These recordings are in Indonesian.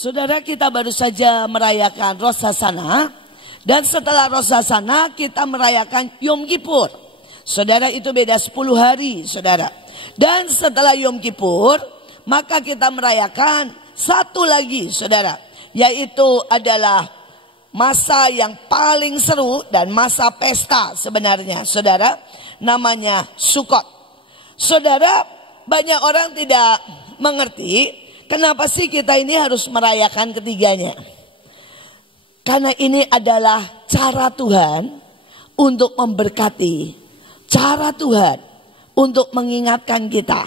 Saudara, kita baru saja merayakan Rosh Hashanah. Dan setelah Rosh Hashanah kita merayakan Yom Kippur. Saudara, itu beda 10 hari, saudara. Dan setelah Yom Kippur, maka kita merayakan satu lagi, saudara. Yaitu adalah masa yang paling seru dan masa pesta sebenarnya, saudara. Namanya Sukkot. Saudara, banyak orang tidak mengerti kenapa sih kita ini harus merayakan ketiganya. Karena ini adalah cara Tuhan untuk memberkati. Cara Tuhan untuk mengingatkan kita.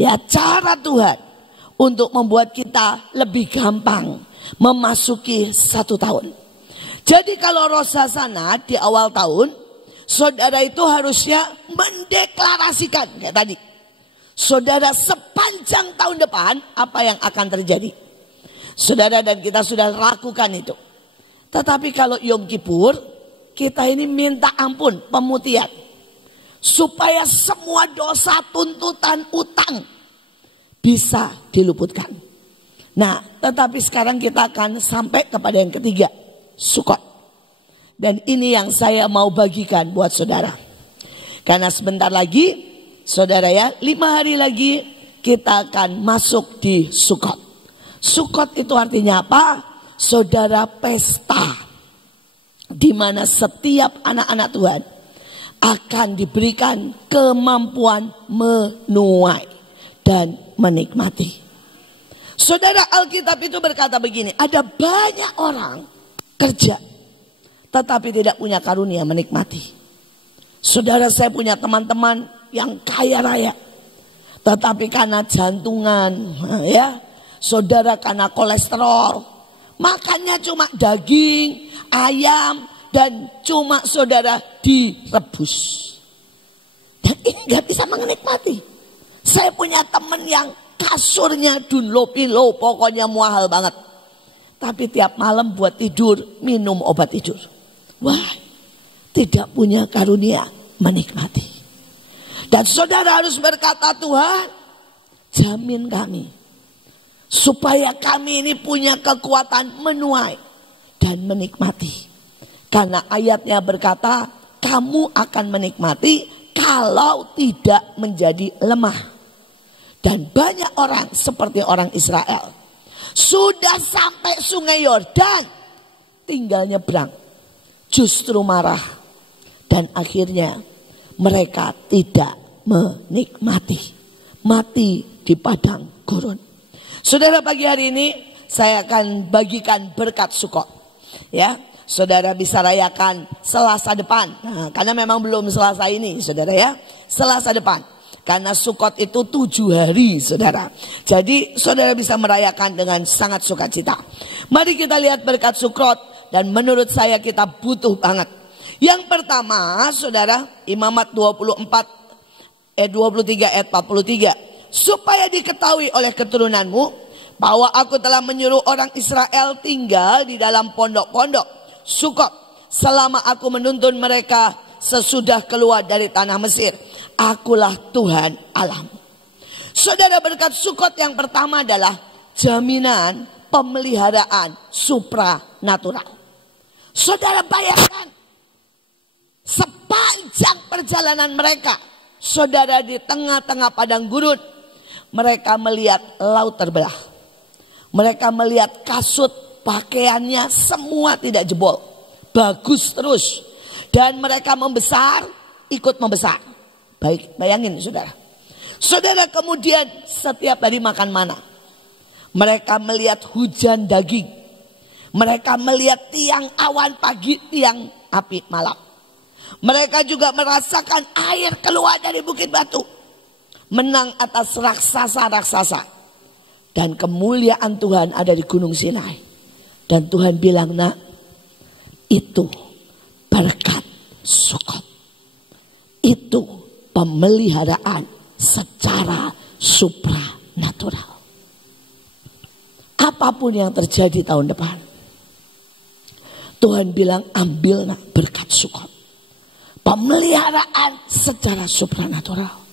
Ya, cara Tuhan untuk membuat kita lebih gampang memasuki 1 tahun. Jadi kalau Rosh Hashanah di awal tahun, saudara itu harusnya mendeklarasikan kayak tadi. Saudara, sepanjang tahun depan apa yang akan terjadi. Saudara, dan kita sudah lakukan itu. Tetapi kalau Yom Kippur, kita ini minta ampun, pemutihan. Supaya semua dosa, tuntutan, utang bisa diluputkan. Nah, tetapi sekarang kita akan sampai kepada yang ketiga, Sukkot. Dan ini yang saya mau bagikan buat saudara. Karena sebentar lagi, saudara ya, 5 hari lagi kita akan masuk di Sukkot. Sukkot itu artinya apa? Saudara, pesta di mana setiap anak-anak Tuhan akan diberikan kemampuan menuai dan menikmati. Saudara, Alkitab itu berkata begini, ada banyak orang kerja tetapi tidak punya karunia menikmati. Saudara, saya punya teman-teman yang kaya raya tetapi karena jantungan, ya, saudara, karena kolesterol, makannya cuma daging, ayam, dan cuma saudara direbus. Dan ini gak bisa menikmati. Saya punya teman yang kasurnya Dunlopilo, pokoknya mahal banget. Tapi tiap malam buat tidur minum obat tidur. Wah, tidak punya karunia menikmati. Dan saudara harus berkata, Tuhan, jamin kami supaya kami ini punya kekuatan menuai dan menikmati. Karena ayatnya berkata, kamu akan menikmati kalau tidak menjadi lemah. Dan banyak orang seperti orang Israel sudah sampai sungai Yordan, tinggal nyebrang, justru marah. Dan akhirnya mereka tidak menikmati, mati di padang gurun. Saudara, pagi hari ini saya akan bagikan berkat Sukkot. Ya, saudara bisa rayakan Selasa depan. Nah, karena memang belum Selasa ini, saudara ya. Selasa depan. Karena Sukkot itu 7 hari, saudara. Jadi saudara bisa merayakan dengan sangat sukacita. Mari kita lihat berkat Sukkot. Dan menurut saya kita butuh banget. Yang pertama, saudara, Imamat 23 ayat 43. Supaya diketahui oleh keturunanmu bahwa aku telah menyuruh orang Israel tinggal di dalam pondok-pondok Sukkot selama aku menuntun mereka sesudah keluar dari tanah Mesir. Akulah Tuhan Allahmu. Saudara, berkat Sukkot yang pertama adalah jaminan pemeliharaan supranatural. Saudara, bayangkan sepanjang perjalanan mereka, saudara, di tengah-tengah padang gurun, mereka melihat laut terbelah. Mereka melihat kasut pakaiannya semua tidak jebol, bagus terus. Dan mereka membesar, ikut membesar. Baik, bayangin saudara. Saudara, kemudian setiap hari makan mana. Mereka melihat hujan daging. Mereka melihat tiang awan pagi, tiang api malam. Mereka juga merasakan air keluar dari bukit batu. Menang atas raksasa-raksasa. Dan kemuliaan Tuhan ada di Gunung Sinai. Dan Tuhan bilang, nak, itu berkat Sukkot. Itu pemeliharaan secara supranatural. Apapun yang terjadi tahun depan, Tuhan bilang, ambil nak berkat Sukkot. Pemeliharaan secara supranatural.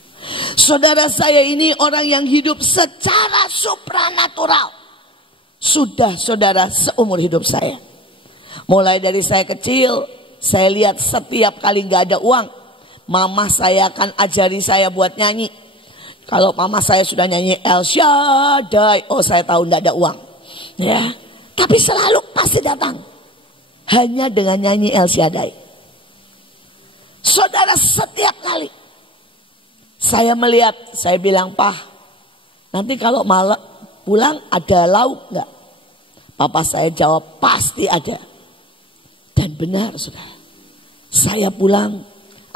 Saudara, saya ini orang yang hidup secara supranatural. Sudah saudara seumur hidup saya. Mulai dari saya kecil, saya lihat setiap kali gak ada uang, mama saya akan ajari saya buat nyanyi. Kalau mama saya sudah nyanyi El Shaddai, oh saya tahu gak ada uang. Ya, tapi selalu pasti datang. Hanya dengan nyanyi El Shaddai. Saudara, setiap kali saya melihat, saya bilang, "Pak, nanti kalau malam pulang ada lauk enggak?" Papa saya jawab, "Pasti ada." Dan benar saudara, saya pulang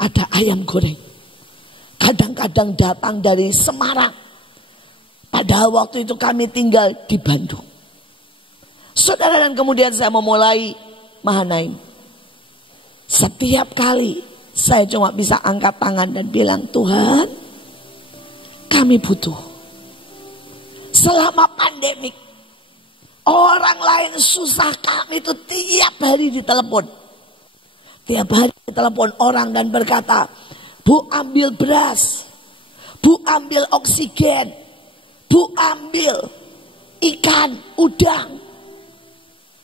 ada ayam goreng. Kadang-kadang datang dari Semarang. Padahal waktu itu kami tinggal di Bandung. Saudara, dan kemudian saya memulai Mahanaim. Setiap kali saya cuma bisa angkat tangan dan bilang, "Tuhan, kami butuh." Selama pandemik, orang lain susah, kami itu tiap hari ditelepon. Tiap hari ditelepon orang dan berkata, "Bu, ambil beras. Bu, ambil oksigen. Bu, ambil ikan, udang."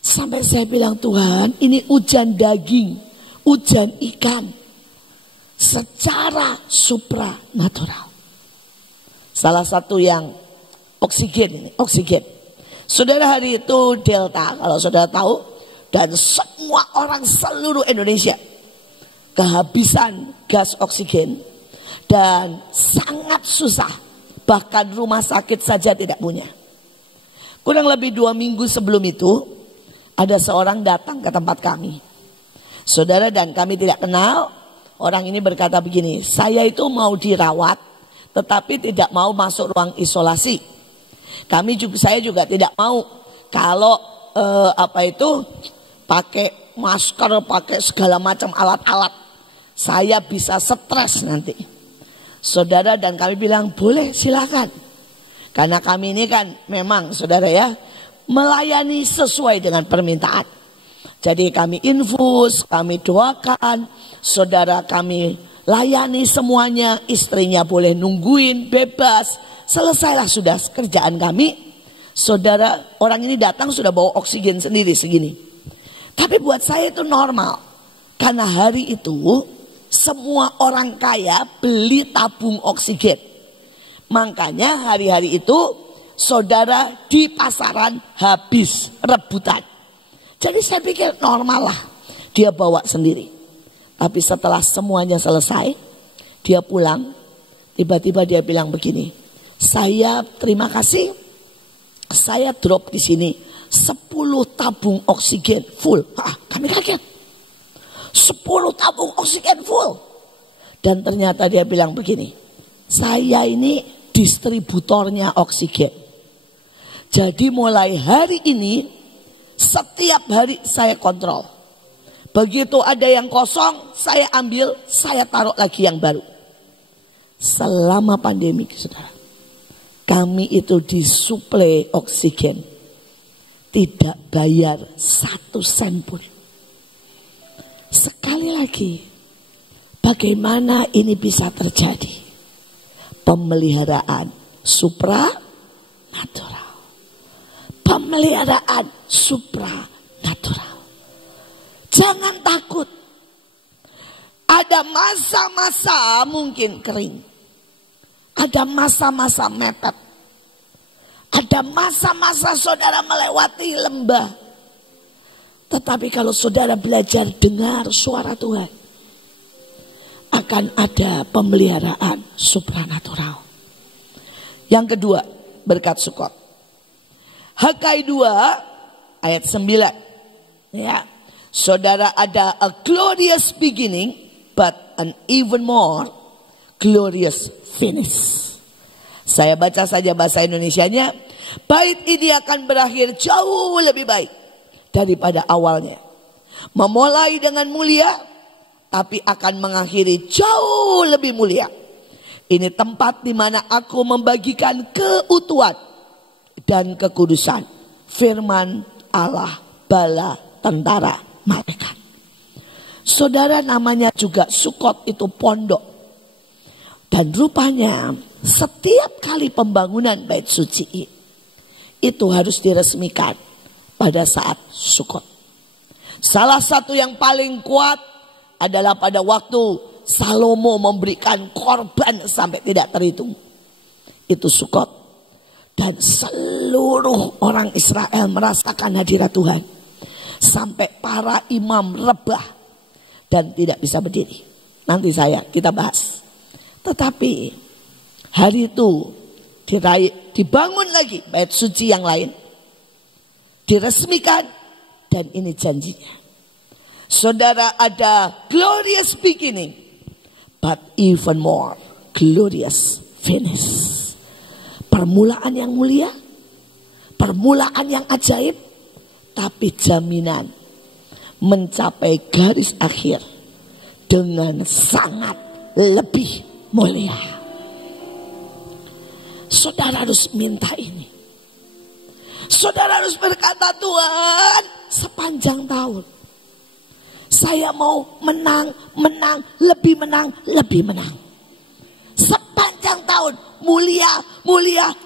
Sampai saya bilang, "Tuhan, ini hujan daging, hujan ikan. Secara supranatural." Salah satu yang oksigen. Saudara, hari itu Delta, kalau saudara tahu, dan semua orang seluruh Indonesia kehabisan gas oksigen dan sangat susah. Bahkan rumah sakit saja tidak punya. Kurang lebih 2 minggu sebelum itu, ada seorang datang ke tempat kami. Saudara, dan kami tidak kenal. Orang ini berkata begini, "Saya itu mau dirawat, tetapi tidak mau masuk ruang isolasi. Saya juga tidak mau kalau pakai masker, pakai segala macam alat-alat. Saya bisa stres nanti." Saudara, dan kami bilang, "Boleh, silakan." Karena kami ini kan memang saudara ya, melayani sesuai dengan permintaan. Jadi kami infus, kami doakan, saudara kami layani semuanya. Istrinya boleh nungguin, bebas. Selesailah sudah kerjaan kami. Saudara, orang ini datang sudah bawa oksigen sendiri segini. Tapi buat saya itu normal. Karena hari itu semua orang kaya beli tabung oksigen. Makanya hari-hari itu saudara di pasaran habis rebutan. Jadi saya pikir normal lah dia bawa sendiri. Tapi setelah semuanya selesai, dia pulang. Tiba-tiba dia bilang begini, "Saya terima kasih, saya drop di sini 10 tabung oksigen full." Kami kaget. 10 tabung oksigen full. Dan ternyata dia bilang begini, "Saya ini distributornya oksigen. Jadi mulai hari ini setiap hari saya kontrol. Begitu ada yang kosong, saya ambil, saya taruh lagi yang baru." Selama pandemi, saudara, kami itu disuplai oksigen, tidak bayar 1 sen pun. Sekali lagi, bagaimana ini bisa terjadi? Pemeliharaan supranatural. Pemeliharaan supranatural. Jangan takut. Ada masa-masa mungkin kering. Ada masa-masa mepet. Ada masa-masa saudara melewati lembah. Tetapi kalau saudara belajar dengar suara Tuhan, akan ada pemeliharaan supranatural. Yang kedua, berkat Sukot. Hagai 2 ayat 9. Ya. Saudara, ada a glorious beginning but an even more glorious finish. Saya baca saja bahasa Indonesianya. Bait ini akan berakhir jauh lebih baik daripada awalnya. Memulai dengan mulia, tapi akan mengakhiri jauh lebih mulia. Ini tempat di mana aku membagikan keutuhan dan kekudusan firman Allah bala tentara malaikat. Saudara, namanya juga Sukot itu pondok. Dan rupanya setiap kali pembangunan bait suci itu harus diresmikan pada saat Sukot. Salah satu yang paling kuat adalah pada waktu Salomo memberikan korban sampai tidak terhitung. Itu Sukot. Dan seluruh orang Israel merasakan hadirat Tuhan. Sampai para imam rebah dan tidak bisa berdiri. Nanti kita bahas. Tetapi hari itu dibangun lagi bait suci yang lain. Diresmikan dan ini janjinya. Saudara, ada glorious beginning but even more glorious finish. Permulaan yang mulia, permulaan yang ajaib, tapi jaminan mencapai garis akhir dengan sangat lebih mulia. Saudara harus minta ini. Saudara harus berkata, Tuhan, sepanjang tahun saya mau menang, lebih menang. Sepanjang tahun mulia,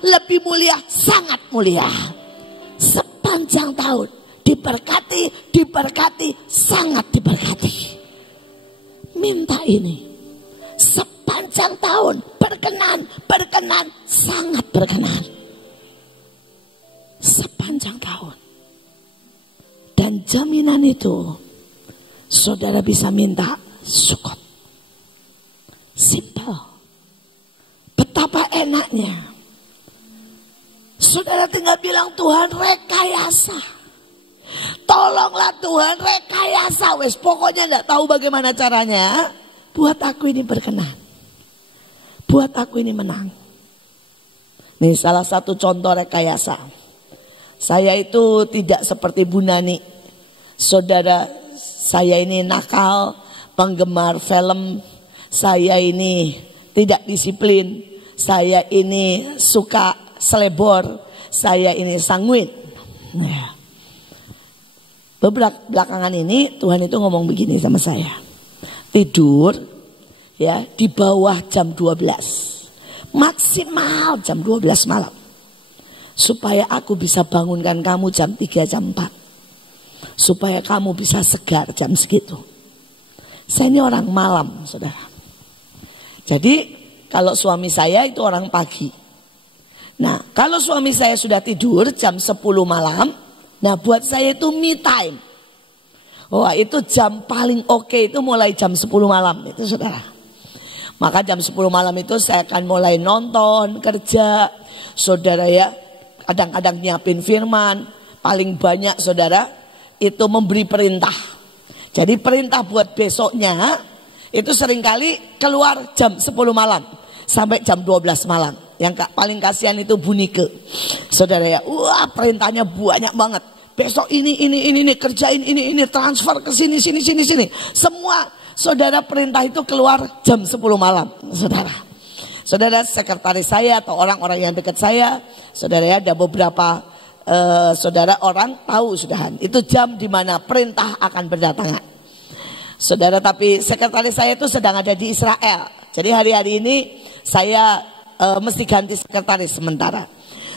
lebih mulia, sangat mulia. Sepanjang tahun diberkati, sangat diberkati. Minta ini. Sepanjang tahun berkenan, sangat berkenan. Sepanjang tahun. Dan jaminan itu saudara bisa minta Sukot. Simple. Betapa enaknya. Saudara tinggal bilang, Tuhan rekayasa. Tolonglah Tuhan rekayasa. Wes pokoknya gak tahu bagaimana caranya. Buat aku ini berkenan. Buat aku ini menang. Ini salah satu contoh rekayasa. Saya itu tidak seperti Bu Nani. Saudara, saya ini nakal, penggemar film. Saya ini tidak disiplin. Saya ini suka selebor. Saya ini sanguin. Ya. Belakangan ini Tuhan itu ngomong begini sama saya. Tidur ya di bawah jam 12. Maksimal jam 12 malam. Supaya aku bisa bangunkan kamu jam 3 jam 4. Supaya kamu bisa segar jam segitu. Saya ini orang malam, saudara. Jadi kalau suami saya itu orang pagi. Nah, kalau suami saya sudah tidur jam 10 malam, nah buat saya itu me time. Wah, itu jam paling oke itu mulai jam 10 malam itu, saudara. Maka jam 10 malam itu saya akan mulai nonton, kerja. Saudara ya, kadang-kadang nyiapin firman. Paling banyak saudara itu memberi perintah. Jadi perintah buat besoknya itu seringkali keluar jam 10 malam sampai jam 12 malam. Yang paling kasihan itu Bu Nike. Saudara ya, wah perintahnya banyak banget. Besok ini, kerjain ini, transfer ke sini. Semua saudara perintah itu keluar jam 10 malam, saudara. Saudara, sekretaris saya atau orang-orang yang dekat saya, saudara ya, ada beberapa saudara orang tahu sudahan. Itu jam di mana perintah akan berdatangan. Saudara, tapi sekretaris saya itu sedang ada di Israel. Jadi hari-hari ini saya mesti ganti sekretaris sementara.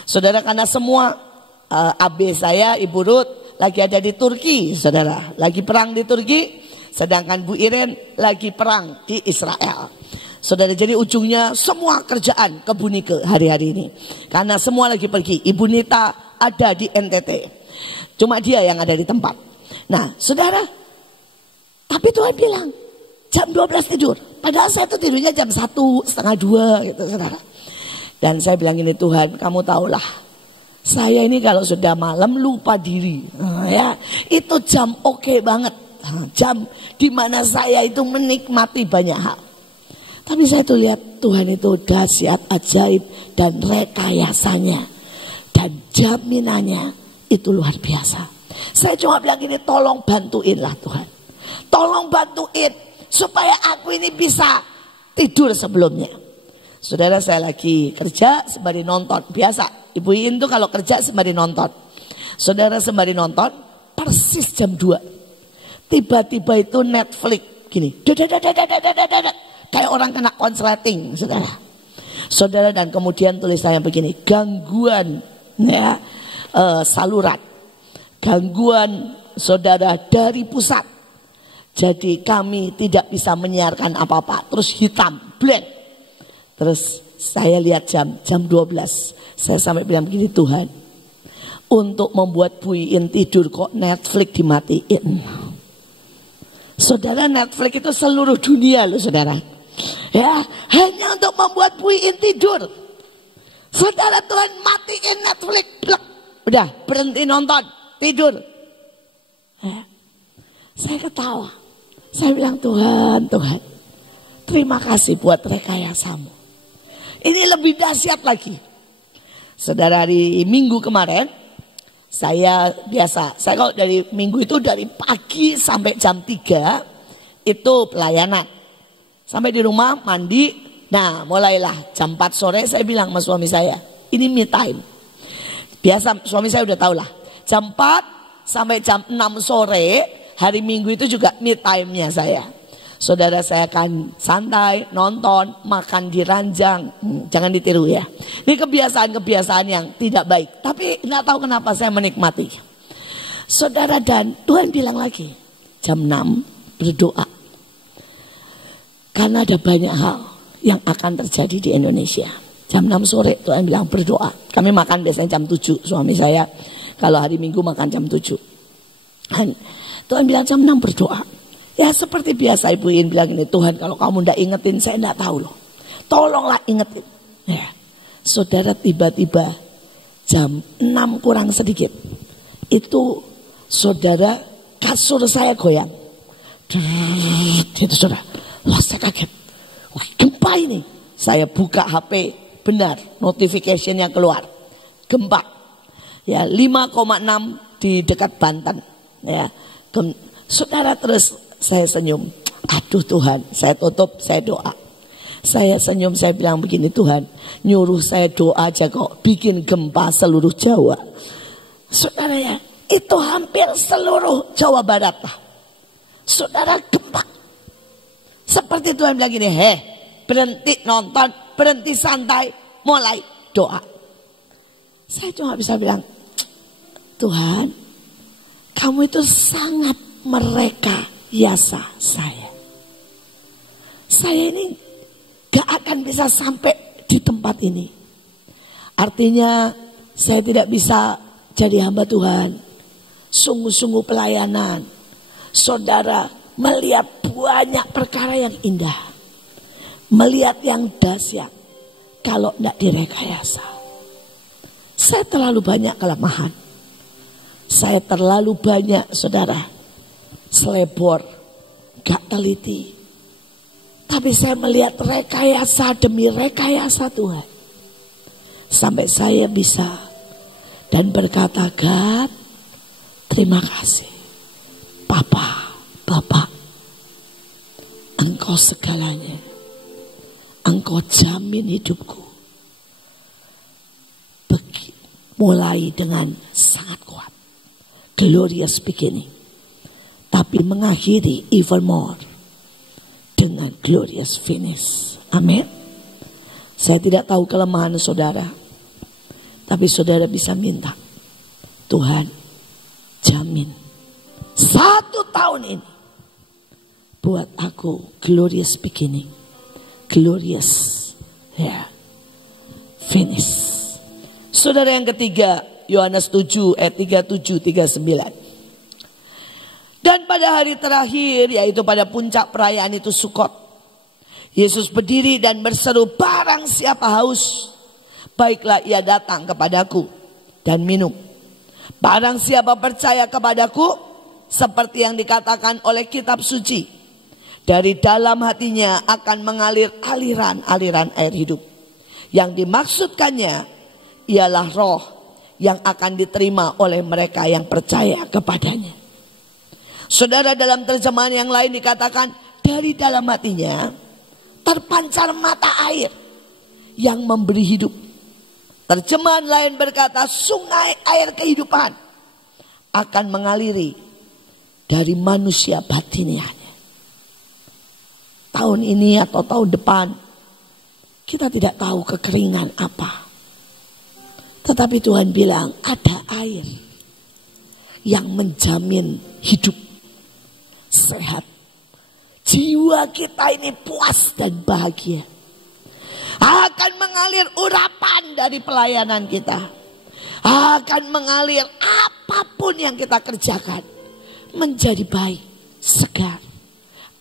Saudara, karena semua AB saya, Ibu Ruth lagi ada di Turki, saudara. Lagi perang di Turki, sedangkan Bu Iren lagi perang di Israel. Saudara, jadi ujungnya semua kerjaan ke Bu Nike hari-hari ini. Karena semua lagi pergi. Ibu Nita ada di NTT. Cuma dia yang ada di tempat. Nah, saudara, tapi Tuhan bilang jam 12 tidur. Padahal saya tuh tidurnya jam 1, setengah 2 gitu, saudara. Dan saya bilang ini, Tuhan, kamu tahulah, saya ini kalau sudah malam lupa diri. Ya, itu jam oke banget. Jam dimana saya itu menikmati banyak hal. Tapi saya tuh lihat Tuhan itu dahsyat, ajaib, dan rekayasanya. Dan jaminannya itu luar biasa. Saya cuma bilang gini, tolong bantuinlah Tuhan. Tolong bantuin supaya aku ini bisa tidur sebelumnya. Saudara, saya lagi kerja sembari nonton. Biasa, Ibu Iin tuh kalau kerja sembari nonton. Saudara, sembari nonton persis jam 2. Tiba-tiba itu Netflix gini. Kayak orang kena konsleting, saudara. Saudara, dan kemudian tulisannya begini, gangguan ya saluran. Gangguan saudara dari pusat. Jadi kami tidak bisa menyiarkan apa-apa. Terus hitam, blank. Terus saya lihat jam 12. Saya sampai bilang begini, Tuhan, untuk membuat Bu Iin tidur kok Netflix dimatiin. Saudara, Netflix itu seluruh dunia loh saudara. Ya, hanya untuk membuat Bu Iin tidur. Saudara, Tuhan matiin Netflix. Blok. Udah, berhenti nonton, tidur. Ya. Saya ketawa. Saya bilang, Tuhan, terima kasih buat rekayasamu. Ini lebih dahsyat lagi. Saudara, hari Minggu kemarin, saya kalau dari Minggu itu dari pagi sampai jam 3 itu pelayanan. Sampai di rumah mandi, nah mulailah jam 4 sore saya bilang sama suami saya, ini me time. Biasa suami saya udah tahu lah, jam 4 sampai jam 6 sore hari Minggu itu juga me time-nya saya. Saudara, saya akan santai, nonton, makan di ranjang. Jangan ditiru ya. Ini kebiasaan-kebiasaan yang tidak baik. Tapi nggak tahu kenapa saya menikmati. Saudara, dan Tuhan bilang lagi, jam 6 berdoa. Karena ada banyak hal yang akan terjadi di Indonesia. Jam 6 sore Tuhan bilang berdoa. Kami makan biasanya jam 7. Suami saya kalau hari Minggu makan jam 7. Dan Tuhan bilang jam 6 berdoa. Ya seperti biasa Ibu Iin bilang ini, Tuhan kalau kamu tidak ingetin saya tidak tahu loh. Tolonglah ingetin. Ya. Saudara, tiba-tiba jam 6 kurang sedikit. Itu saudara, kasur saya goyang. Itu saudara. Wah, saya kaget. Wah, gempa ini. Saya buka HP, benar notification-nya keluar. Gempa. Ya 5,6 di dekat Banten. Ya. Saudara, terus saya senyum. Aduh Tuhan, saya tutup, saya doa. Saya senyum, saya bilang begini, Tuhan nyuruh saya doa aja kok bikin gempa seluruh Jawa. Saudara ya, itu hampir seluruh Jawa Barat lah. Saudara, gempa. Seperti Tuhan bilang gini, berhenti nonton, berhenti santai, mulai doa. Saya cuma bisa bilang, Tuhan, kamu itu sangat merekayasa saya. Saya ini gak akan bisa sampai di tempat ini. Artinya saya tidak bisa jadi hamba Tuhan. Sungguh-sungguh pelayanan. Saudara, melihat banyak perkara yang indah. Melihat yang dahsyat. Kalau tidak direkayasa. Saya terlalu banyak kelemahan. Saya terlalu banyak, saudara, selebor, gak teliti. Tapi saya melihat rekayasa demi rekayasa Tuhan. Sampai saya bisa dan berkata, God, terima kasih. Bapak, Engkau segalanya. Engkau jamin hidupku. Mulai dengan sangat kuat. Glorious beginning. Tapi mengakhiri even more dengan glorious finish. Amin. Saya tidak tahu kelemahan saudara. Tapi saudara bisa minta. Tuhan, jamin 1 tahun ini buat aku glorious beginning. Glorious finish. Saudara, yang ketiga, Yohanes 7 ayat 37-39. Dan pada hari terakhir, yaitu pada puncak perayaan itu Sukot, Yesus berdiri dan berseru, barang siapa haus, baiklah ia datang kepadaku dan minum. Barang siapa percaya kepadaku, seperti yang dikatakan oleh kitab suci, dari dalam hatinya akan mengalir aliran-aliran air hidup. Yang dimaksudkannya ialah roh yang akan diterima oleh mereka yang percaya kepadanya. Saudara, dalam terjemahan yang lain dikatakan dari dalam hatinya terpancar mata air yang memberi hidup. Terjemahan lain berkata sungai air kehidupan akan mengaliri dari manusia batiniahnya. Tahun ini atau tahun depan kita tidak tahu kekeringan apa. Tetapi Tuhan bilang ada air yang menjamin hidup, sehat. Jiwa kita ini puas dan bahagia. Akan mengalir urapan dari pelayanan kita. Akan mengalir apapun yang kita kerjakan. Menjadi baik, segar.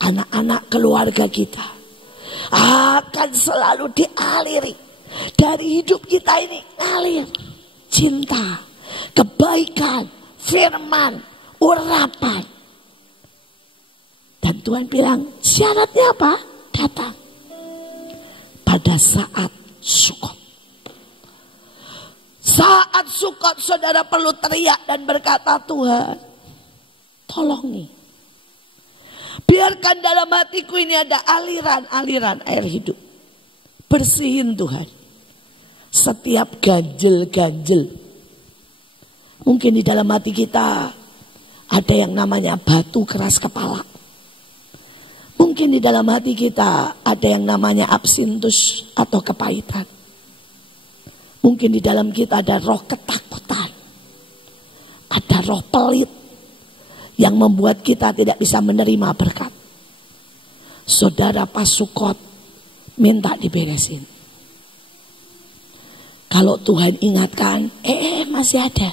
Anak-anak keluarga kita akan selalu dialiri. Dari hidup kita ini ngalir cinta, kebaikan, firman, urapan. Dan Tuhan bilang syaratnya apa? Datang pada saat Sukot. Saat Sukot saudara perlu teriak dan berkata, Tuhan tolongi. Biarkan dalam hatiku ini ada aliran-aliran air hidup. Bersihin Tuhan setiap ganjel-ganjel. Mungkin di dalam hati kita ada yang namanya batu keras kepala. Mungkin di dalam hati kita ada yang namanya absintus atau kepahitan. Mungkin di dalam kita ada roh ketakutan. Ada roh pelit yang membuat kita tidak bisa menerima berkat. Saudara pas Sukot minta diberesin. Kalau Tuhan ingatkan, masih ada.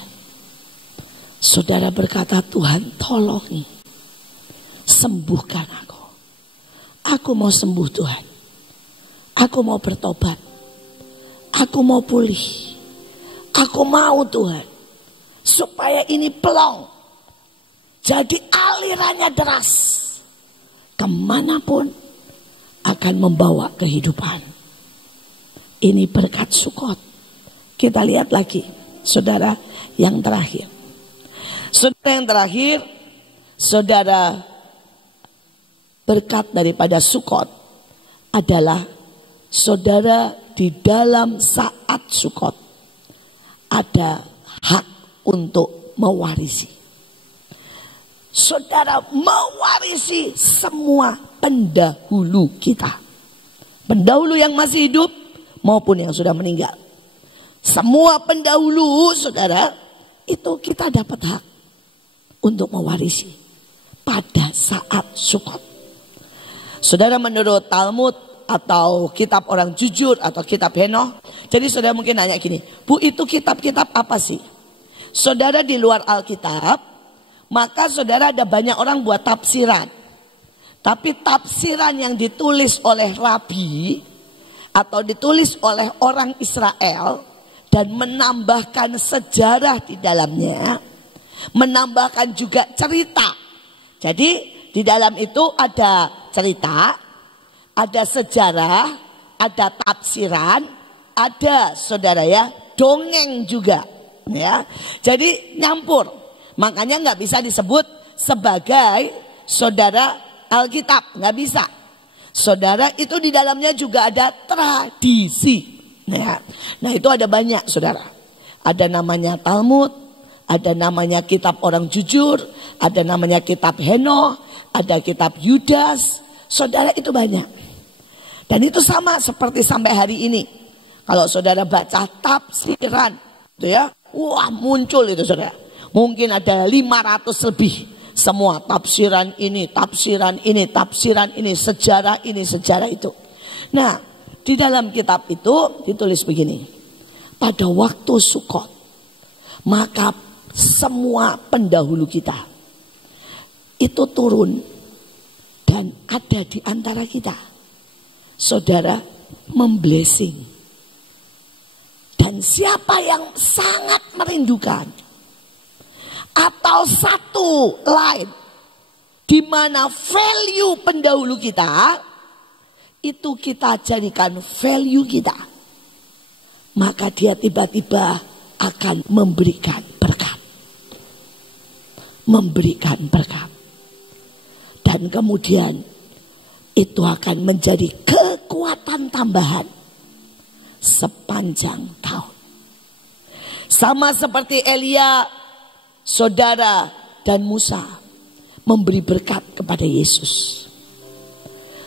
Saudara berkata, Tuhan tolongi, sembuhkan aku. Aku mau sembuh Tuhan. Aku mau bertobat. Aku mau pulih. Aku mau Tuhan. Supaya ini pelong. Jadi alirannya deras. Kemanapun akan membawa kehidupan. Ini berkat Sukot. Kita lihat lagi. Saudara yang terakhir. Saudara yang terakhir. Saudara berkat daripada Sukot adalah saudara di dalam saat Sukot ada hak untuk mewarisi. Saudara mewarisi semua pendahulu kita. Pendahulu yang masih hidup maupun yang sudah meninggal. Semua pendahulu saudara itu kita dapat hak untuk mewarisi pada saat Sukot. Saudara menurut Talmud atau kitab orang jujur atau kitab Henoh. Jadi saudara mungkin nanya gini, Bu itu kitab-kitab apa sih? Saudara di luar Alkitab, maka saudara ada banyak orang buat tafsiran. Tapi tafsiran yang ditulis oleh rabi atau ditulis oleh orang Israel dan menambahkan sejarah di dalamnya, menambahkan juga cerita. Jadi di dalam itu ada cerita, ada sejarah, ada tafsiran, ada saudara ya dongeng juga ya. Jadi nyampur. Makanya nggak bisa disebut sebagai saudara Alkitab, nggak bisa. Saudara itu di dalamnya juga ada tradisi. Ya. Nah itu ada banyak saudara. Ada namanya Talmud, ada namanya kitab orang jujur, ada namanya kitab Henoh, ada kitab Yudas. Saudara itu banyak. Dan itu sama seperti sampai hari ini. Kalau saudara baca tafsiran, itu ya, wah muncul itu saudara. Mungkin ada 500 lebih. Semua tafsiran ini, tafsiran ini, tafsiran ini, sejarah itu. Nah, di dalam kitab itu ditulis begini. Pada waktu Sukot, maka semua pendahulu kita itu turun dan ada di antara kita. Saudara memblessing. Dan siapa yang sangat merindukan atau satu lain di mana value pendahulu kita itu kita jadikan value kita, maka dia tiba-tiba akan memberikan berkat. Memberikan berkat. Dan kemudian itu akan menjadi kekuatan tambahan sepanjang tahun. Sama seperti Elia, saudara dan Musa memberi berkat kepada Yesus.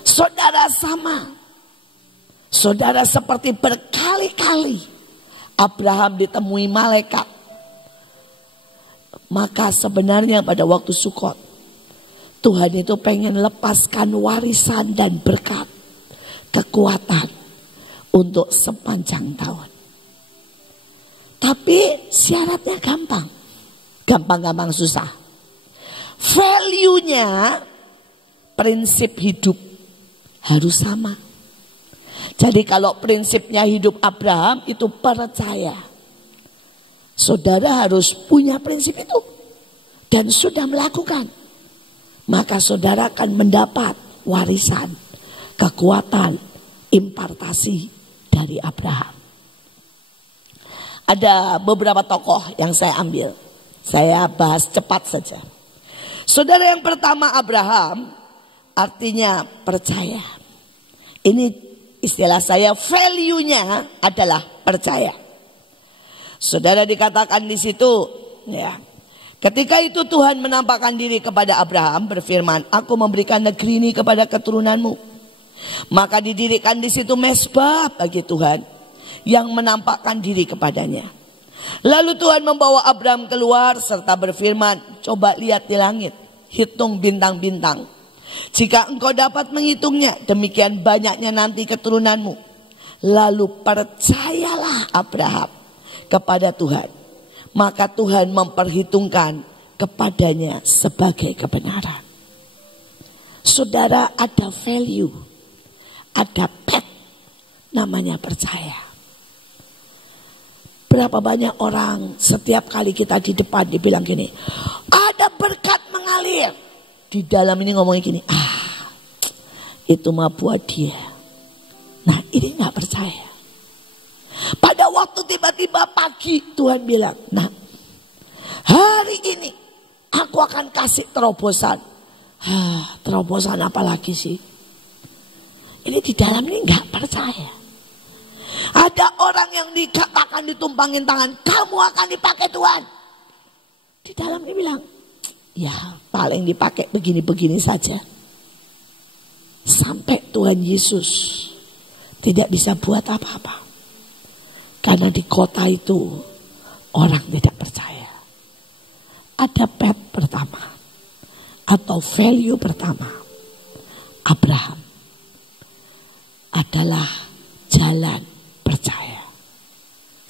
Saudara sama. Saudara seperti berkali-kali Abraham ditemui malaikat. Maka sebenarnya pada waktu Sukot, Tuhan itu pengen lepaskan warisan dan berkat, kekuatan untuk sepanjang tahun. Tapi syaratnya gampang. Gampang-gampang susah. Value-nya, prinsip hidup harus sama. Jadi kalau prinsipnya hidup Abraham itu percaya. Saudara harus punya prinsip itu. Dan sudah melakukan. Maka saudara akan mendapat warisan, kekuatan, impartasi dari Abraham. Ada beberapa tokoh yang saya ambil. Saya bahas cepat saja. Saudara yang pertama Abraham, artinya percaya. Ini istilah saya, value-nya adalah percaya. Saudara dikatakan di situ, ya. Ketika itu Tuhan menampakkan diri kepada Abraham, berfirman, aku memberikan negeri ini kepada keturunanmu. Maka didirikan di situ mezbah bagi Tuhan yang menampakkan diri kepadanya. Lalu Tuhan membawa Abraham keluar serta berfirman, coba lihat di langit, hitung bintang-bintang. Jika engkau dapat menghitungnya, demikian banyaknya nanti keturunanmu. Lalu percayalah Abraham kepada Tuhan. Maka Tuhan memperhitungkan kepadanya sebagai kebenaran. Saudara, ada value, ada pet, namanya percaya. Berapa banyak orang setiap kali kita di depan dibilang gini, ada berkat mengalir. Di dalam ini ngomongnya gini, itu mah buat dia. Nah, ini gak percaya. Pada waktu tiba-tiba pagi Tuhan bilang, nah hari ini aku akan kasih terobosan. Terobosan apa lagi sih? Ini di dalam ini gak percaya. Ada orang yang dikatakan ditumpangin tangan, kamu akan dipakai Tuhan. Di dalam ini bilang, ya paling dipakai begini-begini saja. Sampai Tuhan Yesus tidak bisa buat apa-apa. Karena di kota itu orang tidak percaya. Ada pet pertama atau value pertama, Abraham adalah jalan percaya.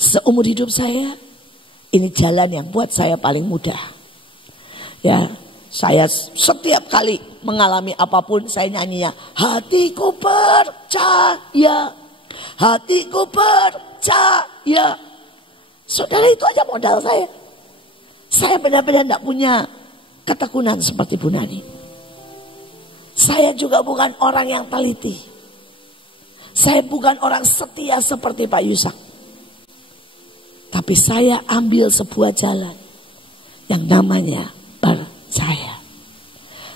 Seumur hidup saya, ini jalan yang buat saya paling mudah. Ya, saya setiap kali mengalami apapun saya nyanyinya, hatiku percaya, hatiku percaya. Saudara, itu aja modal saya. Saya benar-benar tidak punya ketekunan seperti Bu Nani. Saya juga bukan orang yang teliti. Saya bukan orang setia seperti Pak Yusak. Tapi saya ambil sebuah jalan yang namanya percaya.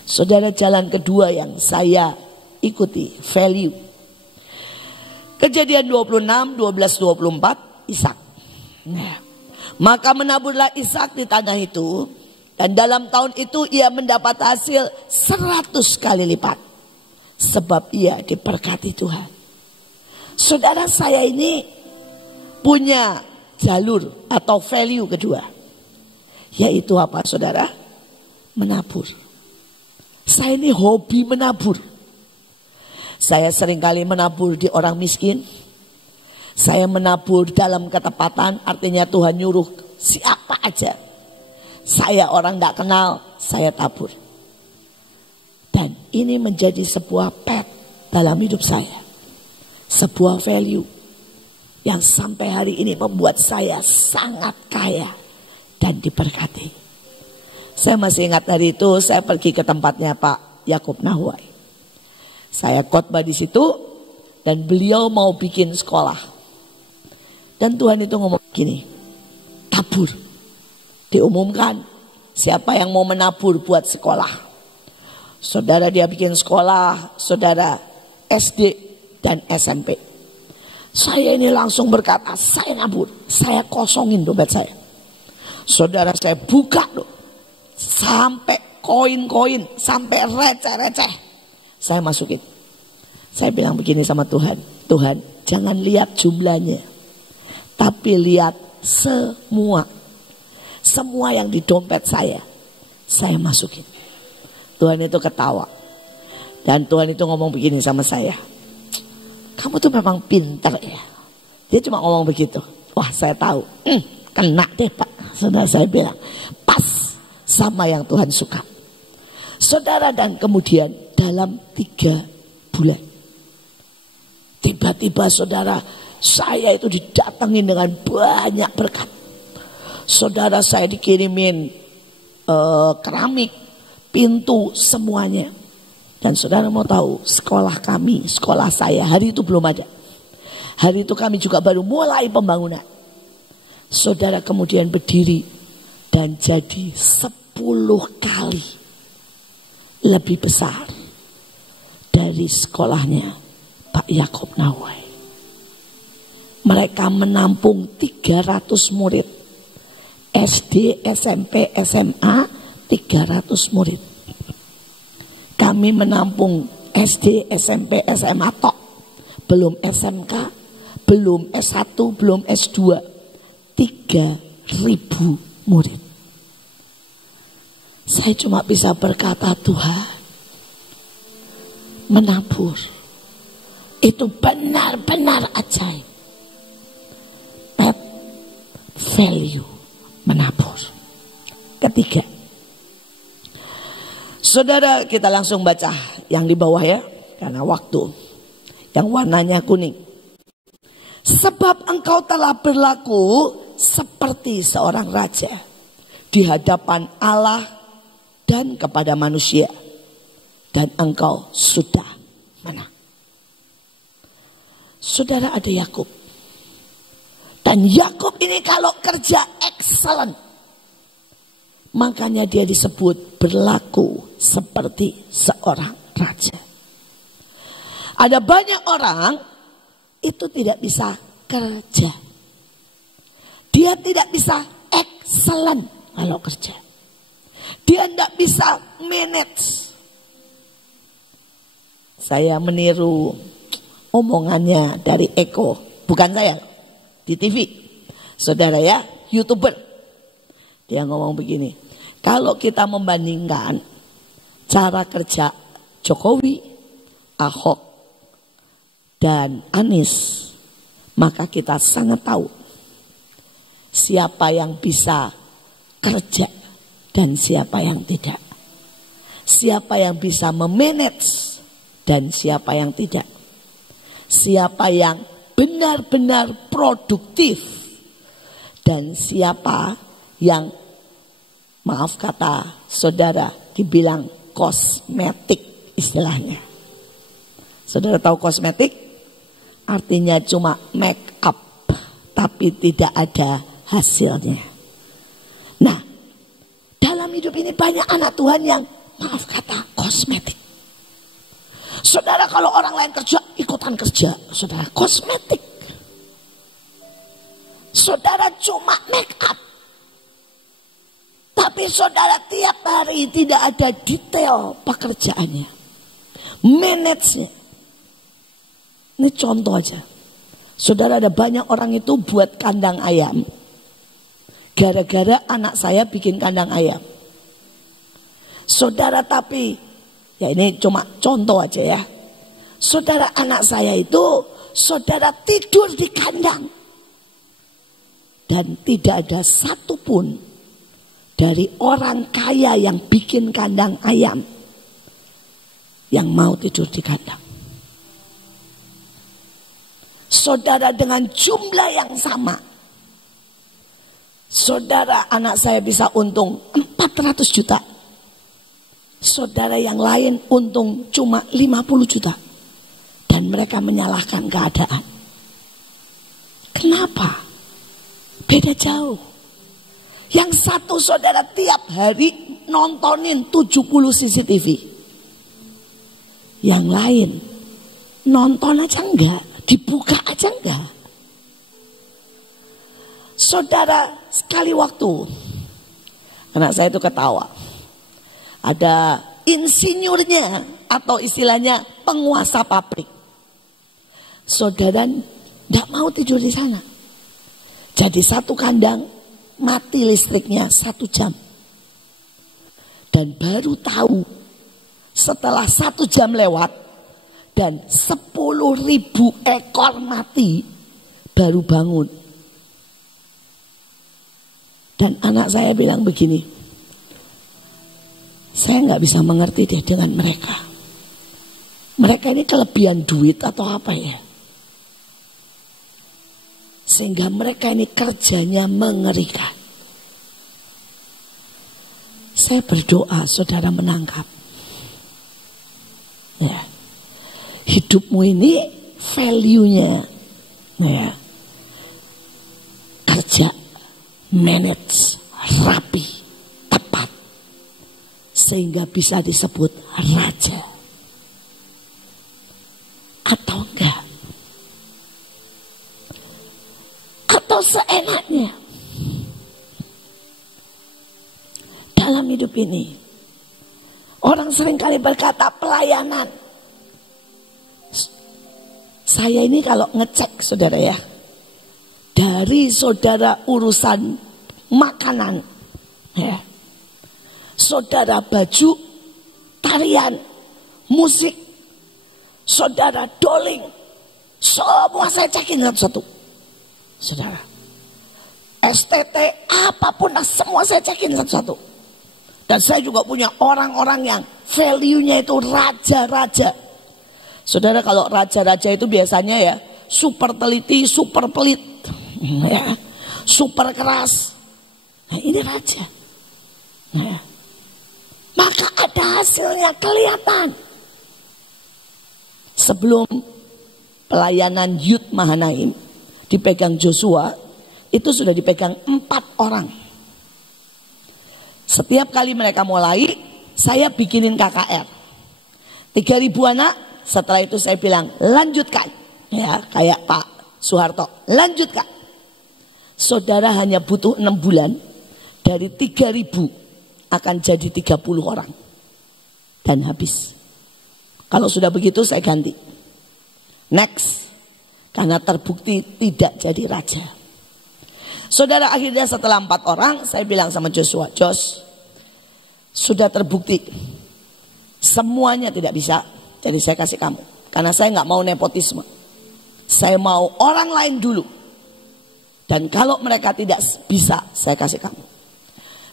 Saudara, jalan kedua yang saya ikuti, value. Kejadian 26, 12, 24, Ishak. Nah, maka menaburlah Ishak di tanah itu. Dan dalam tahun itu ia mendapat hasil 100 kali lipat. Sebab ia diberkati Tuhan. Saudara, saya ini punya jalur atau value kedua. Yaitu apa saudara? Menabur. Saya ini hobi menabur. Saya seringkali menabur di orang miskin. Saya menabur dalam ketepatan, artinya Tuhan nyuruh siapa aja. Saya orang gak kenal, saya tabur. Dan ini menjadi sebuah pet dalam hidup saya. Sebuah value yang sampai hari ini membuat saya sangat kaya dan diberkati. Saya masih ingat hari itu saya pergi ke tempatnya Pak Yakub Nahwai. Saya khotbah di situ dan beliau mau bikin sekolah. Dan Tuhan itu ngomong gini, tabur. Diumumkan siapa yang mau menabur buat sekolah. Saudara, dia bikin sekolah, saudara, SD dan SMP. Saya ini langsung berkata, saya nabur, saya kosongin dompet saya. Saudara, saya buka loh, sampai koin-koin, sampai receh-receh, saya masukin. Saya bilang begini sama Tuhan, Tuhan jangan lihat jumlahnya, Tapi lihat semua yang di dompet saya masukin. Tuhan itu ketawa. Dan Tuhan itu ngomong begini sama saya. Kamu tuh memang pintar ya. Dia cuma ngomong begitu. Wah, saya tahu. Kena deh Pak. Saudara, saya bilang pas sama yang Tuhan suka. Saudara, dan kemudian dalam 3 bulan tiba-tiba saudara, saya itu didatengin dengan banyak berkat. Saudara, saya dikirimin keramik, pintu, semuanya. Dan saudara mau tahu, sekolah saya hari itu belum ada. Hari itu kami juga baru mulai pembangunan. Saudara, kemudian berdiri dan jadi 10 kali lebih besar dari sekolahnya Pak Yakob Nawai. Mereka menampung 300 murid. SD, SMP, SMA 300 murid. Kami menampung SD, SMP, SMA tok. Belum SMK, belum S1, belum S2. 3.000 murid. Saya cuma bisa berkata, Tuhan, menabur itu benar-benar ajaib. Pep value menabur. Ketiga, saudara, kita langsung baca yang di bawah ya, karena waktu. Yang warnanya kuning. Sebab engkau telah berlaku seperti seorang raja di hadapan Allah dan kepada manusia, dan engkau sudah menang. Saudara, ada Yakub. Dan Yakub ini kalau kerja excellent. Makanya dia disebut berlaku seperti seorang raja. Ada banyak orang itu tidak bisa kerja. Dia tidak bisa excellent kalau kerja. Dia tidak bisa manage. Saya meniru omongannya dari Eko, bukan saya, di TV. Saudara ya, YouTuber. Dia ngomong begini, kalau kita membandingkan cara kerja Jokowi, Ahok, dan Anies, maka kita sangat tahu siapa yang bisa kerja dan siapa yang tidak. Siapa yang bisa memanage dan siapa yang tidak. Siapa yang benar-benar produktif dan siapa yang, maaf kata saudara, dibilang kosmetik istilahnya. Saudara tahu kosmetik? Artinya cuma make up, tapi tidak ada hasilnya. Nah, dalam hidup ini banyak anak Tuhan yang, maaf kata, kosmetik. Saudara, kalau orang lain kerja, ikutan kerja. Saudara, kosmetik. Saudara cuma make up. Tapi saudara tiap hari tidak ada detail pekerjaannya. Manage-nya. Ini contoh aja. Saudara, ada banyak orang itu buat kandang ayam. Gara-gara anak saya bikin kandang ayam. Saudara, tapi ya ini cuma contoh aja ya. Saudara, anak saya itu saudara tidur di kandang. Dan tidak ada satupun dari orang kaya yang bikin kandang ayam yang mau tidur di kandang. Saudara, dengan jumlah yang sama, saudara, anak saya bisa untung 400 juta. Saudara, yang lain untung cuma 50 juta. Dan mereka menyalahkan keadaan. Kenapa? Beda jauh. Yang satu saudara tiap hari nontonin 70 CCTV. Yang lain nonton aja enggak, dibuka aja enggak. Saudara, sekali waktu anak saya itu ketawa. Ada insinyurnya atau istilahnya penguasa pabrik. Saudara, enggak mau tidur di sana. Jadi satu kandang mati listriknya 1 jam. Dan baru tahu setelah 1 jam lewat dan 10.000 ekor mati, baru bangun. Dan anak saya bilang begini, saya nggak bisa mengerti deh dengan mereka. Mereka ini kelebihan duit atau apa ya? Sehingga mereka ini kerjanya mengerikan. Saya berdoa saudara menangkap. Ya. Hidupmu ini value-nya. Ya. Kerja, manage, rapi, tepat. Sehingga bisa disebut raja. Atau enggak? Atau seenaknya. Dalam hidup ini, orang seringkali berkata pelayanan. Saya ini kalau ngecek saudara ya, dari saudara urusan makanan, ya, saudara baju, tarian, musik, saudara doling, semua saya cekin satu-satu. Saudara, STT apapun semua saya cekin satu-satu. Dan saya juga punya orang-orang yang value-nya itu raja-raja. Saudara, kalau raja-raja itu biasanya ya super teliti, super pelit, ya, super keras. Nah, ini raja. Nah, maka ada hasilnya kelihatan. Sebelum pelayanan Youth Mahanaim dipegang Joshua, itu sudah dipegang 4 orang. Setiap kali mereka mulai, saya bikinin KKR. 3.000 anak, setelah itu saya bilang, lanjutkan. Ya, kayak Pak Soeharto, lanjutkan. Saudara hanya butuh 6 bulan, dari 3.000 akan jadi 30 orang. Dan habis. Kalau sudah begitu saya ganti. Next. Karena terbukti tidak jadi raja. Saudara, akhirnya setelah 4 orang, saya bilang sama Joshua, Josh, sudah terbukti semuanya tidak bisa, jadi saya kasih kamu. Karena saya nggak mau nepotisme. Saya mau orang lain dulu. Dan kalau mereka tidak bisa, saya kasih kamu.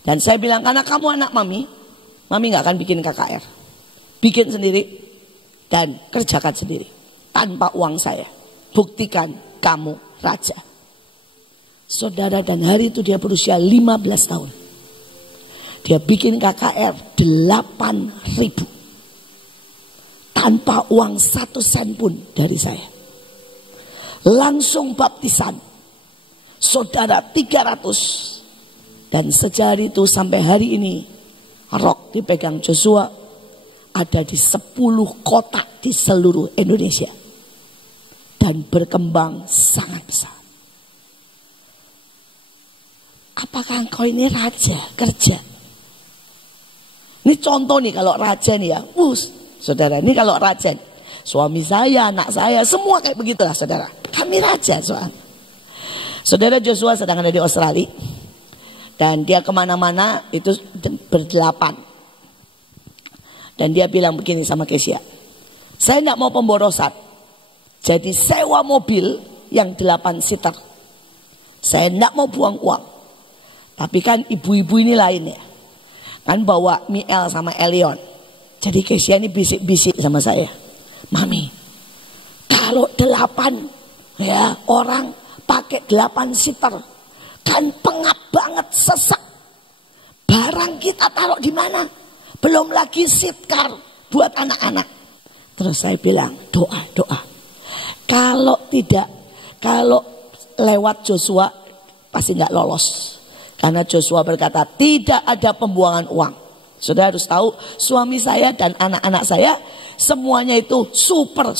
Dan saya bilang, karena kamu anak mami, mami nggak akan bikin KKR. Bikin sendiri dan kerjakan sendiri. Tanpa uang saya. Buktikan kamu raja. Saudara, dan hari itu dia berusia 15 tahun. Dia bikin KKR 8.000. Tanpa uang 1 sen pun dari saya. Langsung baptisan. Saudara, 300. Dan sejak itu sampai hari ini, Rock dipegang Joshua ada di 10 kota di seluruh Indonesia. Dan berkembang sangat besar. Apakah engkau ini raja kerja? Ini contoh nih kalau raja nih ya. Saudara, ini kalau raja. Suami saya, anak saya, semua kayak begitulah saudara. Kami raja soal. Saudara, Joshua sedang ada di Australia. Dan dia kemana-mana itu berdelapan. Dan dia bilang begini sama Kesia. Saya gak mau pemborosan. Jadi sewa mobil yang 8 seater. Saya gak mau buang uang. Tapi kan ibu-ibu ini lain ya. Kan bawa Miel sama Elion. Jadi Kesia ini bisik-bisik sama saya. Mami, kalau 8 ya orang pakai 8 seater. Kan pengap banget, sesak. Barang kita taruh di mana? Belum lagi seat car buat anak-anak. Terus saya bilang, doa. Kalau lewat Joshua pasti nggak lolos. Karena Joshua berkata tidak ada pembuangan uang. Saudara harus tahu suami saya dan anak-anak saya semuanya itu super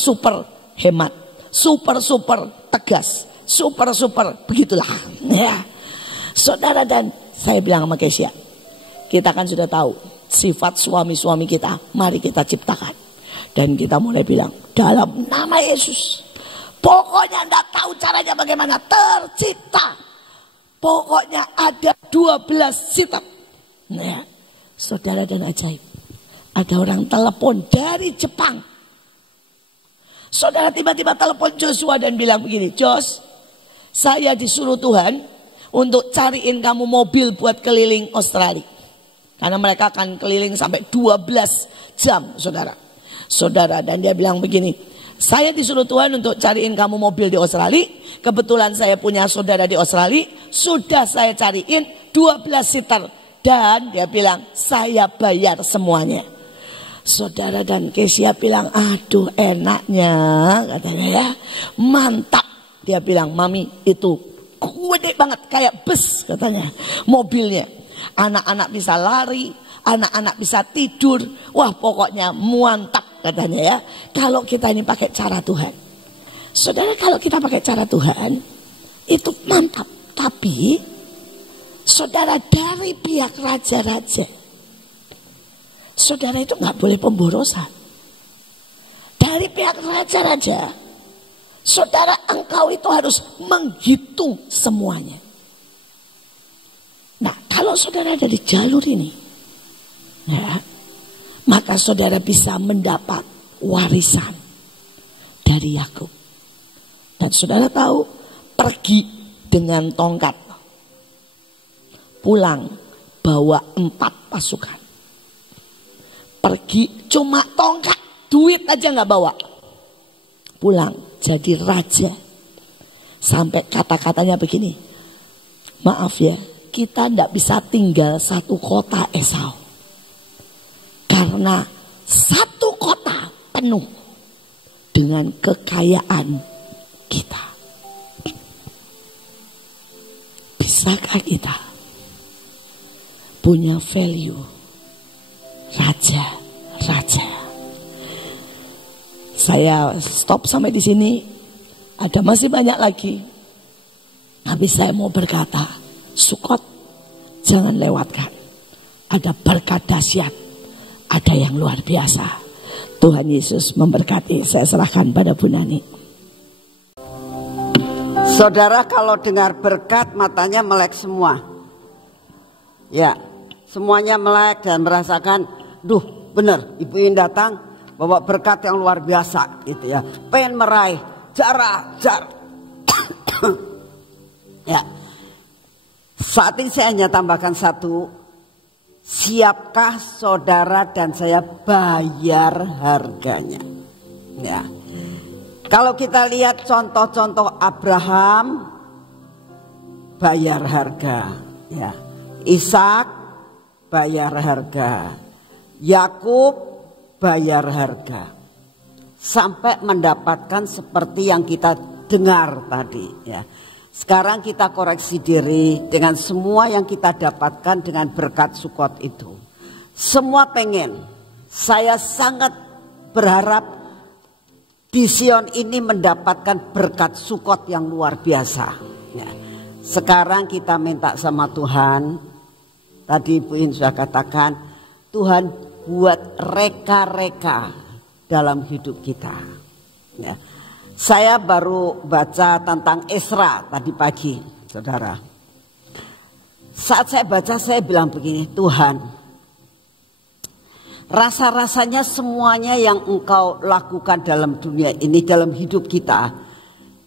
hemat. Super tegas. Super begitulah. Ya. Saudara, dan saya bilang sama Kesia, kita kan sudah tahu sifat suami-suami kita. Mari kita ciptakan. Dan kita mulai bilang dalam nama Yesus. Pokoknya enggak tahu caranya bagaimana tercipta. Pokoknya ada 12 sitar. Nah, saudara dan ajaib. Ada orang telepon dari Jepang. Saudara tiba-tiba telepon Joshua dan bilang begini, Jos, saya disuruh Tuhan untuk cariin kamu mobil buat keliling Australia. Karena mereka akan keliling sampai 12 jam, saudara. Saudara, dan dia bilang begini, saya disuruh Tuhan untuk cariin kamu mobil di Australia. Kebetulan saya punya saudara di Australia. Sudah saya cariin 12 sitar. Dan dia bilang, saya bayar semuanya. Saudara dan Kesia bilang, aduh enaknya, katanya ya. Mantap. Dia bilang, mami itu gede banget, kayak bus katanya. Mobilnya. Anak-anak bisa lari, anak-anak bisa tidur. Wah pokoknya mantap katanya ya. Kalau kita ini pakai cara Tuhan. Saudara, kalau kita pakai cara Tuhan, itu mantap. Tapi, saudara, dari pihak raja-raja, saudara itu nggak boleh pemborosan. Dari pihak raja-raja, saudara, engkau itu harus menghitung semuanya. Nah, kalau saudara ada di jalur ini, ya, maka saudara bisa mendapat warisan dari Yakub. Dan saudara tahu, pergi dengan tongkat, pulang bawa 4 pasukan. Pergi cuma tongkat, duit aja nggak bawa. Pulang jadi raja. Sampai kata-katanya begini, maaf ya, kita tidak bisa tinggal satu kota Esau. Karena satu kota penuh dengan kekayaan kita. Bisakah kita punya value raja-raja? Saya stop sampai di sini. Ada masih banyak lagi. Tapi saya mau berkata, Sukot jangan lewatkan. Ada berkat dahsyat, ada yang luar biasa. Tuhan Yesus memberkati. Saya serahkan pada Bu Nani. Saudara, kalau dengar berkat matanya melek semua. Ya, semuanya melek dan merasakan, duh benar Ibu Iin datang bawa berkat yang luar biasa gitu ya. Pengen meraih jarak. Ya. Saat ini saya hanya tambahkan satu. Siapkah saudara dan saya bayar harganya? Ya. Kalau kita lihat contoh-contoh Abraham, bayar harga. Ya. Ishak bayar harga. Yakub bayar harga. Sampai mendapatkan seperti yang kita dengar tadi. Ya. Sekarang kita koreksi diri dengan semua yang kita dapatkan dengan berkat Sukot itu. Semua pengen. Saya sangat berharap di Sion ini mendapatkan berkat Sukot yang luar biasa. Ya. Sekarang kita minta sama Tuhan. Tadi Ibu In sudah katakan, Tuhan buat reka-reka dalam hidup kita. Ya. Saya baru baca tentang Esra tadi pagi, saudara. Saat saya baca saya bilang begini, Tuhan, rasa-rasanya semuanya yang Engkau lakukan dalam dunia ini, dalam hidup kita,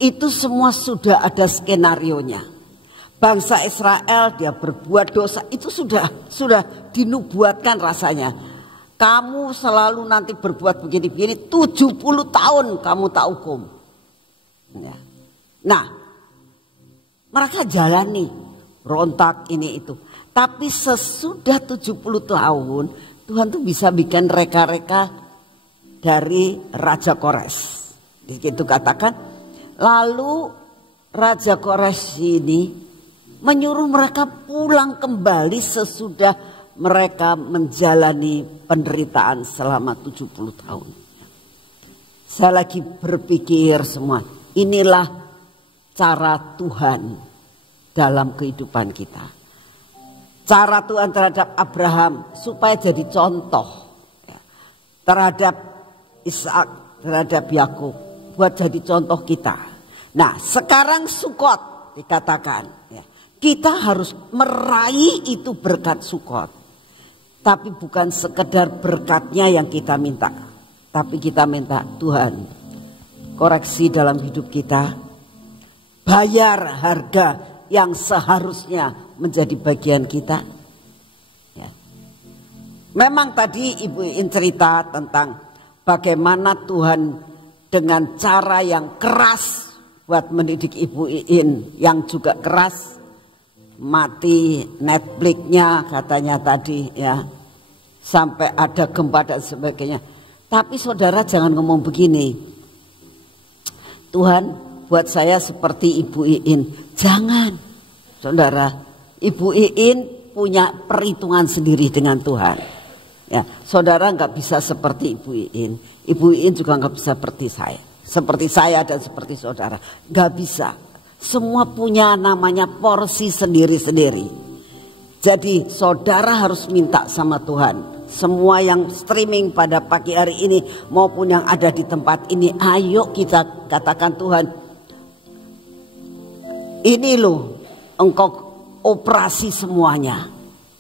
itu semua sudah ada skenarionya. Bangsa Israel dia berbuat dosa, itu sudah dinubuatkan rasanya. Kamu selalu nanti berbuat begini-begini, 70 tahun kamu tak hukum. Ya. Nah, mereka jalani rontak ini itu. Tapi sesudah 70 tahun, Tuhan tuh bisa bikin reka-reka dari Raja Kores. Begitu katakan. Lalu Raja Kores ini menyuruh mereka pulang kembali sesudah mereka menjalani penderitaan selama 70 tahun. Saya lagi berpikir semua. Inilah cara Tuhan dalam kehidupan kita. Cara Tuhan terhadap Abraham supaya jadi contoh. Terhadap Ishak, terhadap Yakub. Buat jadi contoh kita. Nah sekarang Sukot dikatakan. Kita harus meraih itu berkat Sukot. Tapi bukan sekedar berkatnya yang kita minta. Tapi kita minta Tuhan koreksi dalam hidup kita. Bayar harga yang seharusnya menjadi bagian kita. Ya. Memang tadi Ibu Iin cerita tentang bagaimana Tuhan dengan cara yang keras buat mendidik Ibu Iin yang juga keras. Mati Netflix-nya katanya tadi ya, sampai ada gempa dan sebagainya. Tapi saudara jangan ngomong begini, Tuhan buat saya seperti Ibu Iin. Jangan saudara, Ibu Iin punya perhitungan sendiri dengan Tuhan ya. Saudara nggak bisa seperti Ibu Iin, Ibu Iin juga nggak bisa seperti saya dan seperti saudara, nggak bisa. Semua punya namanya porsi sendiri-sendiri. Jadi saudara harus minta sama Tuhan. Semua yang streaming pada pagi hari ini maupun yang ada di tempat ini, ayo kita katakan Tuhan, ini loh engkau operasi semuanya.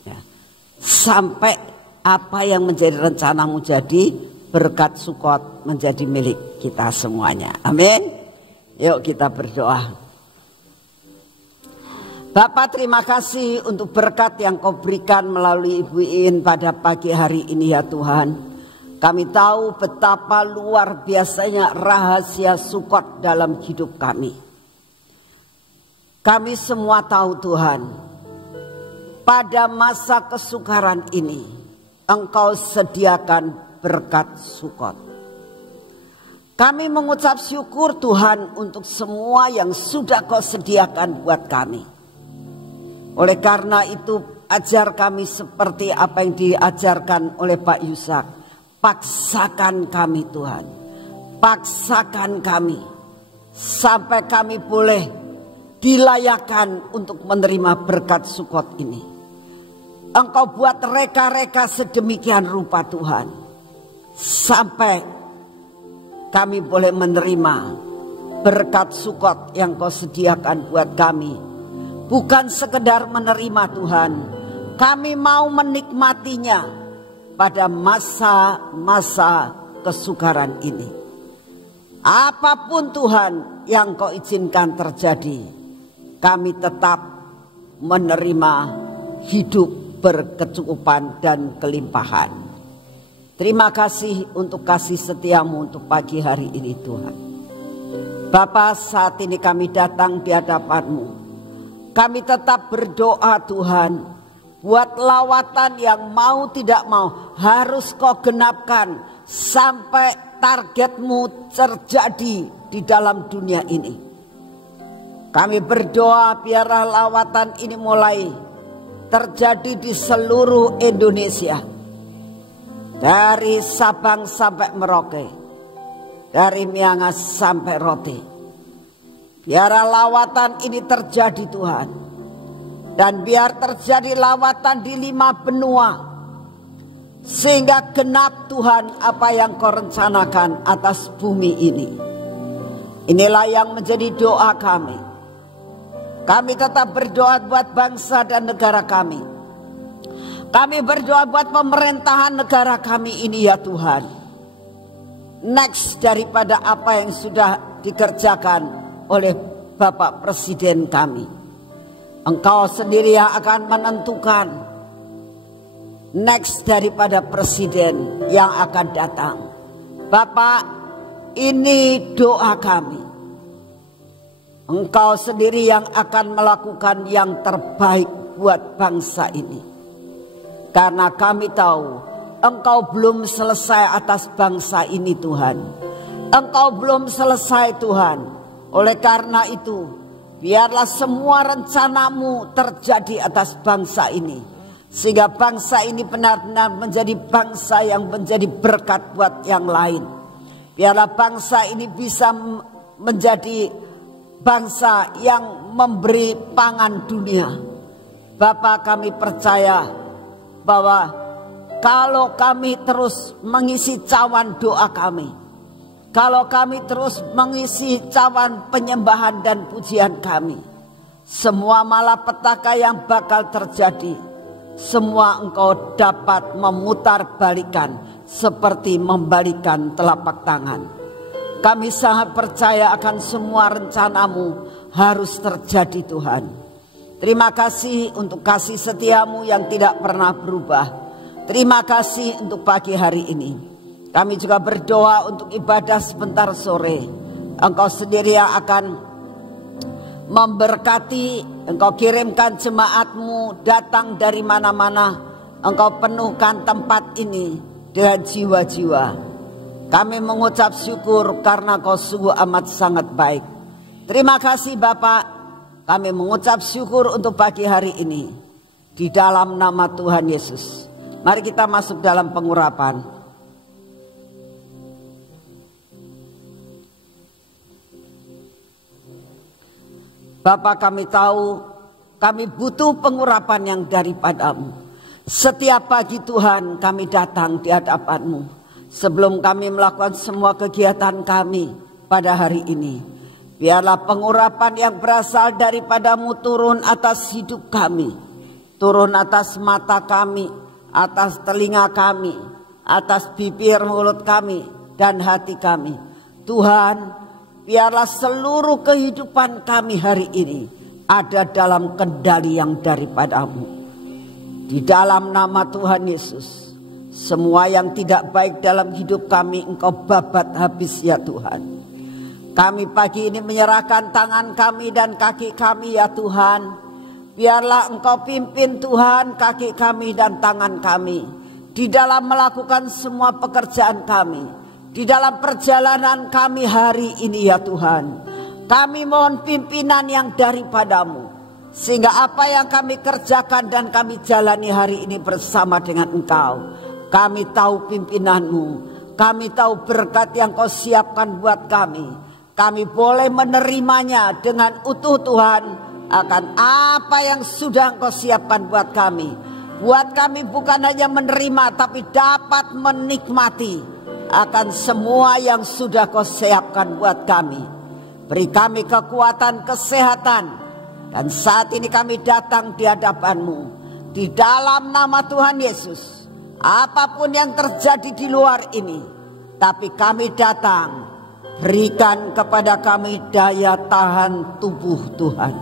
Ya. Sampai apa yang menjadi rencanamu jadi, berkat Sukot menjadi milik kita semuanya. Amin. Yuk kita berdoa. Bapak, terima kasih untuk berkat yang kau berikan melalui Ibu Iin pada pagi hari ini ya Tuhan. Kami tahu betapa luar biasanya rahasia Sukot dalam hidup kami. Kami semua tahu Tuhan, pada masa kesukaran ini Engkau sediakan berkat Sukot. Kami mengucap syukur Tuhan untuk semua yang sudah Kau sediakan buat kami. Oleh karena itu ajar kami seperti apa yang diajarkan oleh Pak Yusak. Paksakan kami Tuhan. Paksakan kami. Sampai kami boleh dilayakkan untuk menerima berkat Sukot ini. Engkau buat reka-reka sedemikian rupa Tuhan. Sampai kami boleh menerima berkat Sukot yang Kau sediakan buat kami. Bukan sekedar menerima Tuhan, kami mau menikmatinya pada masa-masa kesukaran ini. Apapun Tuhan yang Kau izinkan terjadi, kami tetap menerima hidup berkecukupan dan kelimpahan. Terima kasih untuk kasih setiamu untuk pagi hari ini Tuhan. Bapa, saat ini kami datang di hadapan-Mu. Kami tetap berdoa Tuhan, buat lawatan yang mau tidak mau harus Kau genapkan sampai target-Mu terjadi di dalam dunia ini. Kami berdoa biarlah lawatan ini mulai terjadi di seluruh Indonesia. Dari Sabang sampai Merauke, dari Miangas sampai Rote. Biarlah lawatan ini terjadi Tuhan. Dan biar terjadi lawatan di 5 benua. Sehingga genap Tuhan apa yang Kau rencanakan atas bumi ini. Inilah yang menjadi doa kami. Kami tetap berdoa buat bangsa dan negara kami. Kami berdoa buat pemerintahan negara kami ini ya Tuhan. Next daripada apa yang sudah dikerjakan oleh Bapak Presiden kami. Engkau sendiri yang akan menentukan next daripada presiden yang akan datang. Bapak, ini doa kami. Engkau sendiri yang akan melakukan yang terbaik buat bangsa ini. Karena kami tahu Engkau belum selesai atas bangsa ini Tuhan. Engkau belum selesai Tuhan. Oleh karena itu, biarlah semua rencana-Mu terjadi atas bangsa ini. Sehingga bangsa ini benar-benar menjadi bangsa yang menjadi berkat buat yang lain. Biarlah bangsa ini bisa menjadi bangsa yang memberi pangan dunia. Bapa, kami percaya bahwa kalau kami terus mengisi cawan doa kami, kalau kami terus mengisi cawan penyembahan dan pujian kami, semua malapetaka yang bakal terjadi, semua Engkau dapat memutarbalikkan seperti membalikan telapak tangan. Kami sangat percaya akan semua rencana-Mu harus terjadi Tuhan. Terima kasih untuk kasih setiamu yang tidak pernah berubah. Terima kasih untuk pagi hari ini. Kami juga berdoa untuk ibadah sebentar sore. Engkau sendiri yang akan memberkati. Engkau kirimkan jemaat-Mu datang dari mana-mana. Engkau penuhkan tempat ini dengan jiwa-jiwa. Kami mengucap syukur karena Kau sungguh amat sangat baik. Terima kasih Bapak. Kami mengucap syukur untuk pagi hari ini. Di dalam nama Tuhan Yesus. Mari kita masuk dalam pengurapan. Bapak, kami tahu kami butuh pengurapan yang daripada-Mu. Setiap pagi Tuhan kami datang di hadapan-Mu. Sebelum kami melakukan semua kegiatan kami pada hari ini, biarlah pengurapan yang berasal daripada-Mu turun atas hidup kami. Turun atas mata kami, atas telinga kami, atas bibir mulut kami, dan hati kami. Tuhan, biarlah seluruh kehidupan kami hari ini ada dalam kendali yang daripada-Mu. Di dalam nama Tuhan Yesus, semua yang tidak baik dalam hidup kami Engkau babat habis ya Tuhan. Kami pagi ini menyerahkan tangan kami dan kaki kami ya Tuhan. Biarlah Engkau pimpin Tuhan kaki kami dan tangan kami di dalam melakukan semua pekerjaan kami, di dalam perjalanan kami hari ini ya Tuhan. Kami mohon pimpinan yang daripada-Mu, sehingga apa yang kami kerjakan dan kami jalani hari ini bersama dengan Engkau. Kami tahu pimpinan-Mu, kami tahu berkat yang Kau siapkan buat kami. Kami boleh menerimanya dengan utuh Tuhan akan apa yang sudah Engkau siapkan buat kami. Buat kami bukan hanya menerima tapi dapat menikmati akan semua yang sudah Kau siapkan buat kami. Beri kami kekuatan, kesehatan. Dan saat ini kami datang di hadapan-Mu. Di dalam nama Tuhan Yesus. Apapun yang terjadi di luar ini. Tapi kami datang. Berikan kepada kami daya tahan tubuh Tuhan.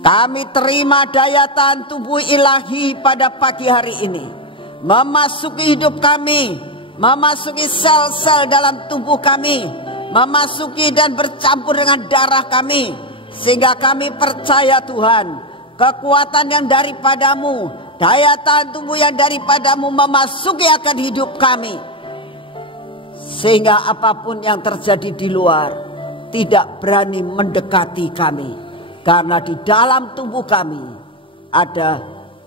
Kami terima daya tahan tubuh ilahi pada pagi hari ini. Memasuki hidup kami. Memasuki sel-sel dalam tubuh kami. Memasuki dan bercampur dengan darah kami. Sehingga kami percaya Tuhan. Kekuatan yang daripada-Mu. Daya tahan tubuh yang daripada-Mu memasuki akan hidup kami. Sehingga apapun yang terjadi di luar tidak berani mendekati kami. Karena di dalam tubuh kami ada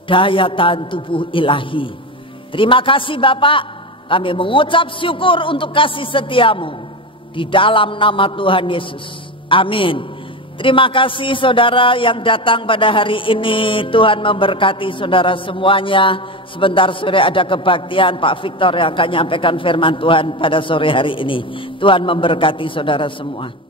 daya tahan tubuh ilahi. Terima kasih Bapak. Kami mengucap syukur untuk kasih setiamu. Di dalam nama Tuhan Yesus. Amin. Terima kasih saudara yang datang pada hari ini. Tuhan memberkati saudara semuanya. Sebentar sore ada kebaktian. Pak Victor yang akan menyampaikan firman Tuhan pada sore hari ini. Tuhan memberkati saudara semua.